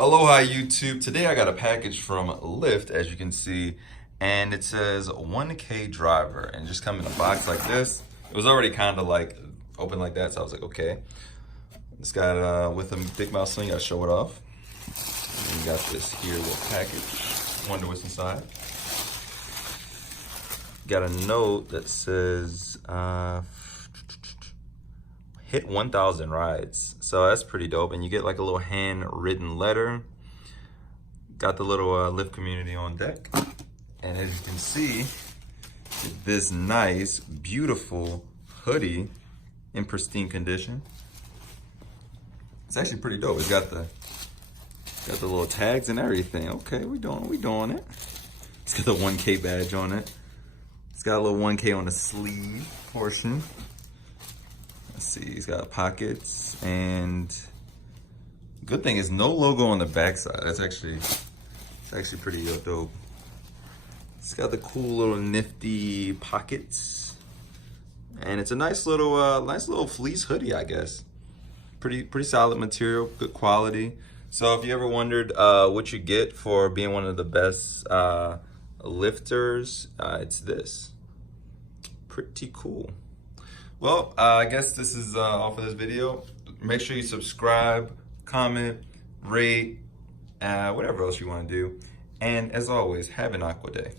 Aloha YouTube. Today I got a package from Lyft, as you can see, and it says 1K driver, and just come in a box like this. It was already kind of like open like that, so I was like, okay. It's got with a big mouth sling, I show it off. And you got this here little package. Wonder what's inside. Got a note that says hit 1,000 rides. So that's pretty dope. And you get like a little handwritten letter. Got the little Lyft community on deck. And as you can see, this nice, beautiful hoodie in pristine condition. It's actually pretty dope. It's got the little tags and everything. Okay, we doing it. It's got the 1K badge on it. It's got a little 1K on the sleeve portion. Let's see, he's got pockets, and good thing is no logo on the backside. It's actually pretty dope. It's got the cool little nifty pockets, and it's a nice little fleece hoodie, I guess. Pretty solid material, good quality. So if you ever wondered what you get for being one of the best lifters, it's this. Pretty cool. Well, I guess this is all for this video. Make sure you subscribe, comment, rate, whatever else you want to do. And as always, have an aqua day.